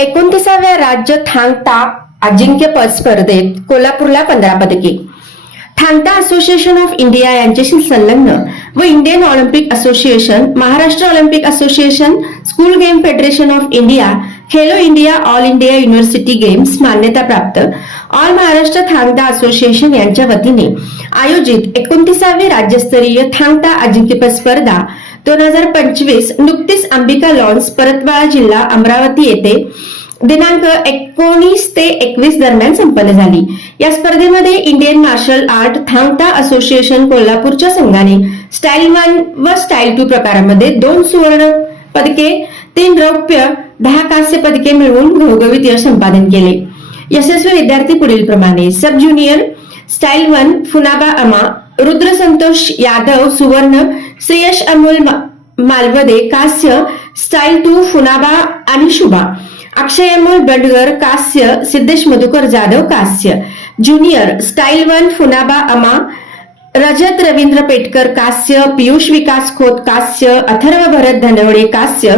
29व्या राज्य थांग ता अजिंक्यपद स्पर्धेत कोल्हापूरला 15 पदके. थांग ता असोसिएशन ऑफ इंडिया यांच्याशी संलग्न व Indian Olympic association, Maharashtra Olympic association, school game federation of India, Khelo India, all India university games मान्यताप्राप्त ऑल महाराष्ट्र थांग ता असोसिएशन यांच्या वतीने आयोजित 29वी राज्यस्तरीय थांग ता अजिंक्यपद स्पर्धा 2025 नुकतीच अंबिका लॉन्स, परतवाडा जिल्हा, अमरावती येथे दिनांक 19 ते 21 दरम्यान संपन्न झाली. या स्पर्धेमध्ये इंडियन मार्शल आर्ट थांग ता असोसिएशन कोल्हापूरच्या संघाने स्टाईल 1 व स्टाईल 2 प्रकारामध्ये 2 सुवर्ण पदके, 3 रौप्य, 10 कांस्य पदके मिळवून घवघवीत यश संपादन केले. यशस्वी विद्यार्थी पुढील प्रमाणे: सब ज्युनियर स्टाईल 1 फुनाबा अमा, रुद्र संतोष यादव सुवर्ण, श्रेयश अमोल मालवदे कांस्य, स्टाईल 2 फुनाबा आणि शुभा, अक्षय अमोल बंडगर कांस्य, सिद्धेश मधुकर जाधव कांस्य. ज्युनियर स्टाईल 1 फुनाबा अमा, रजत रवींद्र पेटकर कांस्य, पीयूष विकास खोत कांस्य, अथर्व भरत धनवडे कांस्य,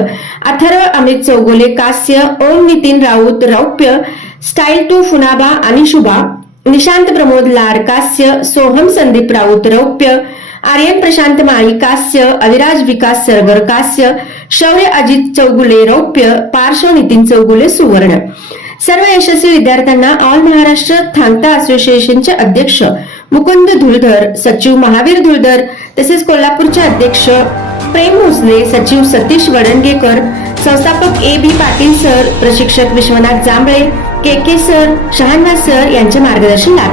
अथर्व अमित चौगुले कांस्य, ओम नितीन राऊत रौप्य, स्टाईल 2 फुनाबा आणि शुभा, निशांत प्रमोद लाड कांस्य, सोहम संदीप राऊत रौप्य, आर्यन प्रशांत माळी कांस्य, अविराज विकास सरगर कांस्य, शौर्य अजित चौगुले रौप्य, पार्श्व नितीन चौगुले सुवर्ण. सर्व यशस्वी विद्यार्थ्यांना ऑल महाराष्ट्र थांग ता असोसिएशनचे अध्यक्ष मुकुंद धुळधर, सचिव महावीर धुळधर, तसेच कोल्हापूरचे अध्यक्ष प्रेम भोसले, सचिव सतीश वडणगेकर, संस्थापक A.B. पाटील सर, प्रशिक्षक विश्वनाथ जांभळे, के सर, शहानवाज सर यांचे मार्गदर्शन लाभले.